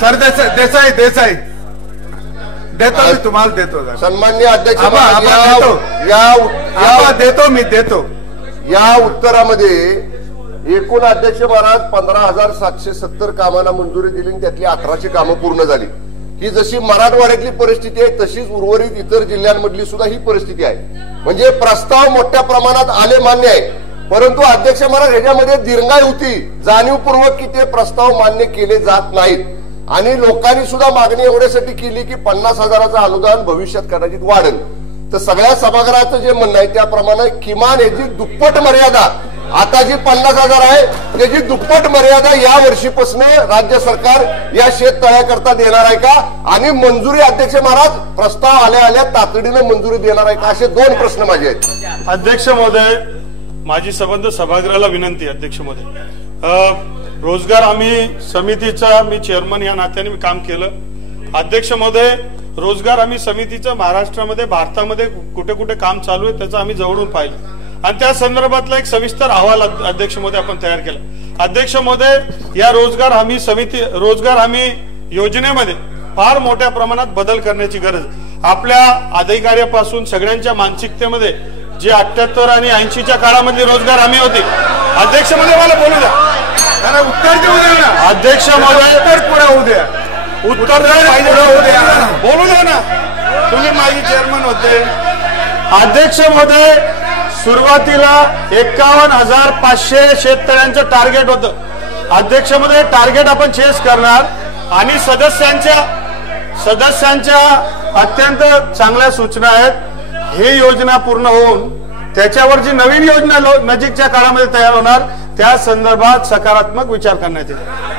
Sir Desai Desai देतो मी तुम्हाला देतो सन्माननीय अध्यक्ष देतो या उत्तरामध्ये एकूण अध्यक्ष महाराज 15,770 कामांना मंजुरी दिली, त्यातली 18ची कामं पूर्ण झाली। ही जशी मराठवाड्यातली परिस्थिती आहे तशीच उर्वरित इतर जिल्ह्यांमधली सुद्धा ही परिस्थिती आहे। म्हणजे प्रस्ताव मोठ्या प्रमाणात आले मान्य आहे, परंतु अध्यक्ष महाराज ह्याच्यामध्ये दिरंगाई होती जाणीवपूर्वक की ते प्रस्ताव मान्य केले जात नाहीत आणि लोकांनी सुद्धा मागणी एवढ्यासाठी केली की 50,000चं अनुदान भविष्यात कदाचित वाढेल। तर सगळ्या सभागृहाचं जे म्हणणं आहे त्याप्रमाणे किमान याची दुप्पट मर्यादा, आता जी 50,000 आहे त्याची दुप्पट मर्यादा या वर्षीपासून राज्य सरकार या शेततळ्याकरता देणार आहे का, आणि मंजुरी अध्यक्ष महाराज प्रस्ताव आल्या तातडीने मंजुरी देणार आहे का, असे दोन प्रश्न माझे आहेत। अध्यक्ष महोदय, माझी संबंध सभागृहाला विनंती आहे। अध्यक्ष महोदय, रोजगार हमी समितीचा मी चेअरमन या नात्याने मी काम केलं। अध्यक्ष महोदय, रोजगार हमी समितीचं महाराष्ट्रामध्ये भारतामध्ये कुठे कुठे काम चालू आहे त्याचं आम्ही जवळून पाहिलं आणि त्या संदर्भातला एक सविस्तर अहवाल अध्यक्ष महोदय आपण तयार केला। अध्यक्ष महोदय, या रोजगार हमी योजनेमध्ये फार मोठ्या प्रमाणात बदल करण्याची गरज। आपल्या अधिकाऱ्यापासून सगळ्यांच्या मानसिकतेमध्ये जे 78 आणि 80च्या काळामधली रोजगार हमी होती, अध्यक्ष महोदय मला बोलू द्या, उत्तर देऊ द्या ना अध्यक्ष महोदय, उत्तर पुरा होऊ द्या, उत्तर बोलू द्या ना, तुम्ही माझी चेअरमन होते। अध्यक्ष महोदय, सुरुवातीला 51,500 शेततळ्यांचं टार्गेट होतं। अध्यक्ष महोदय, टार्गेट आपण चेस करणार आणि सदस्यांच्या अत्यंत चांगल्या सूचना आहेत। ही योजना पूर्ण होऊन त्याच्यावर जी नवीन योजना नजीकच्या काळामध्ये तयार होणार त्या संदर्भात सकारात्मक विचार करण्यात येईल।